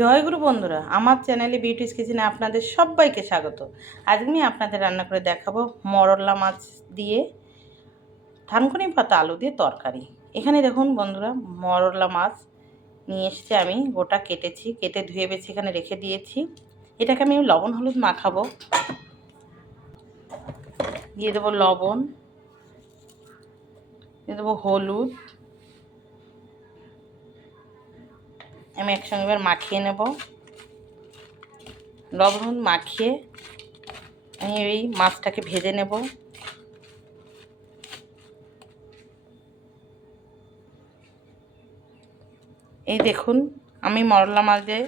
জয়গুরু বন্ধুরা, আমার চ্যানেলে বিউটিস কিচেনে আপনাদের সবাইকে স্বাগত। আজকে আমি আপনাদের রান্না করে দেখাবো মরলা মাছ দিয়ে থানকুনি পাতা আলু দিয়ে তরকারি। এখানে দেখুন বন্ধুরা, মরলা মাছ নিয়ে এসেছি, আমি গোটা কেটেছি, কেটে ধুয়ে বেছে এখানে রেখে দিয়েছি। এটাকে আমি লবণ হলুদ মাখাবো। দিয়ে দেবো লবণ, দিয়ে দেবো হলুদ। আমি একসঙ্গে এবার মাখিয়ে নেব। লবণ মাখিয়ে আমি এই মাছটাকে ভেজে নেব। এই দেখুন, আমি মরলা মাছ দিয়ে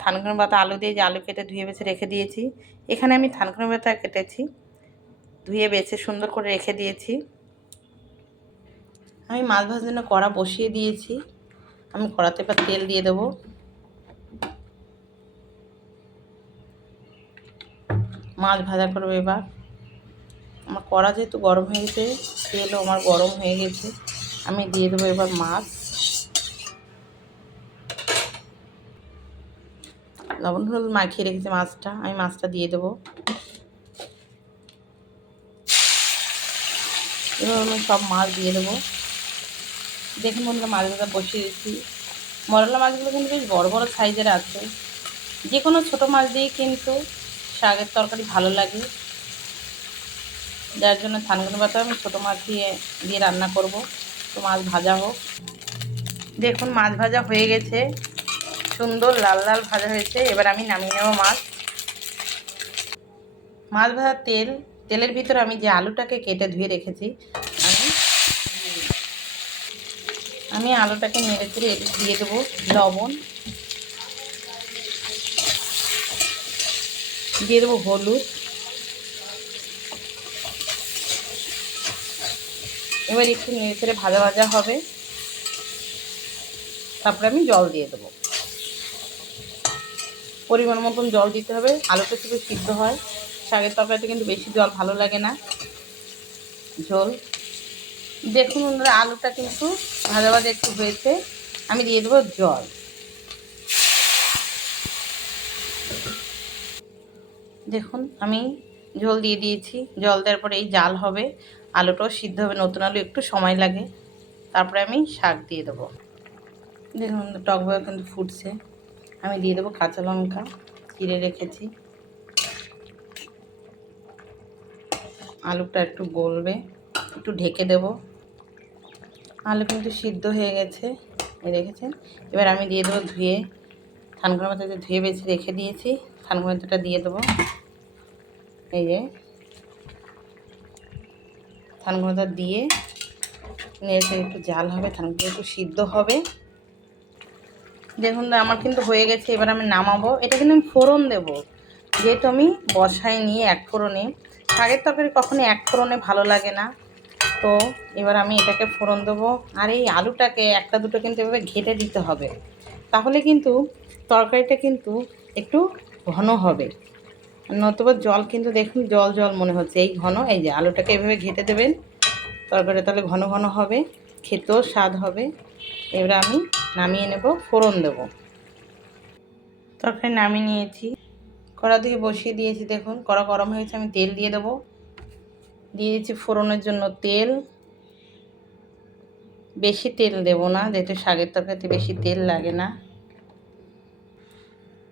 থানকুনি পাতা আলু দিয়ে যে আলু কেটে ধুয়ে বেছে রেখে দিয়েছি। এখানে আমি থানকুনি পাতা কেটেছি, ধুয়ে বেছে সুন্দর করে রেখে দিয়েছি। আমি মাছ ভাজার জন্য কড়া বসিয়ে দিয়েছি। আমি কড়াতে এবার তেল দিয়ে দেবো। মাছ ভাজা করবো এবার। আমার কড়া যেহেতু গরম হয়ে গেছে, তেলও আমার গরম হয়ে গেছে, আমি দিয়ে দেবো এবার মাছ। লবণ হলুদ মাখিয়ে রেখেছি মাছটা, আমি মাছটা দিয়ে দেবো। এবার আমি সব মাছ দিয়ে দেবো। দেখুন বন্ধুরা, মাছ ভাজা বসিয়ে দিচ্ছি। মরলা মাছগুলো কিন্তু বেশ বড় বড় সাইজের আছে। যে কোনো ছোটো মাছ দিয়েই কিন্তু শাকের তরকারি ভালো লাগে, যার জন্য থানকুনি পাতা আমি ছোটো মাছ দিয়ে দিয়ে রান্না করব। তো মাছ ভাজা হোক। দেখুন মাছ ভাজা হয়ে গেছে, সুন্দর লাল লাল ভাজা হয়েছে। এবার আমি নামিয়ে নেব মাছ। মাছ ভাজার তেলের ভিতরে আমি যে আলুটাকে কেটে ধুয়ে রেখেছি, আমি আলুটাকে নেড়ে চেড়ে দিয়ে দেবো লবণ, দিয়ে দেবো হলুদ। এবার একটু নেড়ে চেড়ে ভাজা ভাজা হবে, তারপরে আমি জল দিয়ে দেবো। পরিমাণ মতন জল দিতে হবে, আলুটা শুধু সিদ্ধ হয়। শাকের তরকারিতে কিন্তু বেশি জল ভালো লাগে না, ঝোল। দেখুন বন্ধুরা, আলুটা কিন্তু ভাজা ভাজা একটু হয়েছে, আমি দিয়ে দেবো জল। দেখুন আমি ঝোল দিয়ে দিয়েছি। জল দেওয়ার পরে এই জাল হবে, আলুটাও সিদ্ধ হবে। নতুন আলু একটু সময় লাগে। তারপরে আমি শাক দিয়ে দেবো। দেখুন টক বয়া কিন্তু ফুটছে, আমি দিয়ে দেবো কাঁচা লঙ্কা চিড়ে রেখেছি। আলুটা একটু গলবে, একটু ঢেকে দেব। আলু কিন্তু সিদ্ধ হয়ে গেছে, রেখেছেন। এবার আমি দিয়ে দেবো ধুয়ে থানকুনি পাতা ধুয়ে বেছে রেখে দিয়েছি, থানকুনি পাতাটা দিয়ে দেবো। এই যে থানকুনি পাতা দিয়ে নেড়ে একটু জাল হবে, থানকুনি একটু সিদ্ধ হবে। দেখুন আমার কিন্তু হয়ে গেছে, এবার আমি নামাবো। এটা কিন্তু আমি ফোড়ন দেবো, যেহেতু আমি বসাই নিয়ে এক ফোড়নে। শাকের তরকারি কখনই এক ফোড়নে ভালো লাগে না। তো এবার আমি এটাকে ফোড়ন দেবো। আর এই আলুটাকে একটা দুটো কিন্তু এভাবে ঘেটে দিতে হবে, তাহলে কিন্তু তরকারিটা কিন্তু একটু ঘন হবে। নতুবা জল কিন্তু দেখুন জল জল মনে হচ্ছে, এই ঘন। এই যে আলুটাকে এভাবে ঘেটে দেবেন, তরকারিটা তাহলে ঘন ঘন হবে, খেতেও স্বাদ হবে। এবার আমি নামিয়ে নেব, ফোড়ন দেবো। তরকারি নামিয়ে নিয়েছি, কড়া দিয়ে বসিয়ে দিয়েছি। দেখুন কড়া গরম হয়েছে, আমি তেল দিয়ে দেবো। দিয়ে দিচ্ছি ফোড়নের জন্য তেল। বেশি তেল দেব না, যেহেতু শাকের তরকারিতে বেশি তেল লাগে না।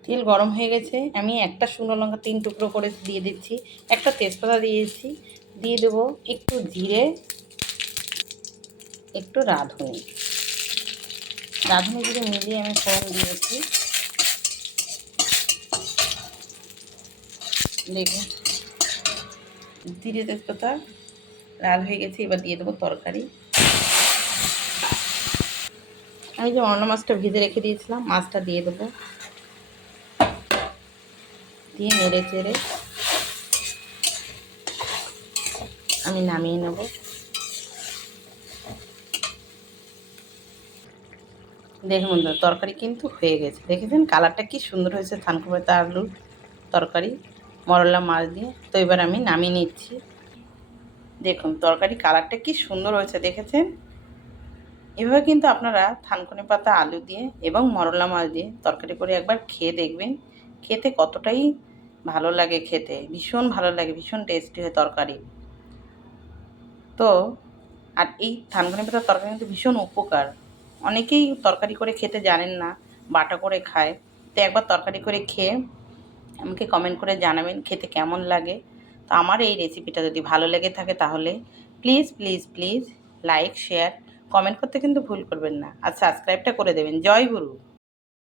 তেল গরম হয়ে গেছে, আমি একটা শুকনো লঙ্কা 3 টুকরো করে দিয়ে দিচ্ছি, একটা তেজপাতা দিয়েছি। দিয়ে দেবো একটু জিরে, একটু রাঁধুনি। রাঁধুনি জিরে মিলিয়ে আমি ফোড়ন দিয়েছি। দেখুন জিরে তেজপাতা লাল হয়ে গেছে, এবার দিয়ে দেবো তরকারি। আমি যে অন্য মাছটা ভেজে রেখে দিয়েছিলাম, মাছটা দিয়ে দেবো। দিয়ে নেড়ে চেড়ে আমি নামিয়ে নেব। দেখুন বন্ধুরা, তরকারি কিন্তু হয়ে গেছে। দেখেছেন কালারটা কি সুন্দর হয়েছে, থানকুনি পাতা আলুর তরকারি মরলা মাছ দিয়ে। তো এবার আমি নামিয়ে নিচ্ছি। দেখুন তরকারি কালারটা কি সুন্দর হয়েছে, দেখেছেন। এভাবে কিন্তু আপনারা থানকুনি পাতা আলু দিয়ে এবং মরলা মাছ দিয়ে তরকারি করে একবার খেয়ে দেখবেন, খেতে কতটাই ভালো লাগে, খেতে ভীষণ ভালো লাগে, ভীষণ টেস্টি হয় তরকারি। তো আর এই থানকুনি পাতার তরকারি কিন্তু ভীষণ উপকার। অনেকেই তরকারি করে খেতে জানেন না, বাটা করে খায়। তো একবার তরকারি করে খেয়ে আমাকে কমেন্ট করে জানাবেন খেতে কেমন লাগে। তো আমার এই রেসিপিটা যদি ভালো লেগে থাকে তাহলে please please please like, share, comment করতে কিন্তু ভুল করবেন না, আর সাবস্ক্রাইবটা করে দেবেন। জয় গুরু।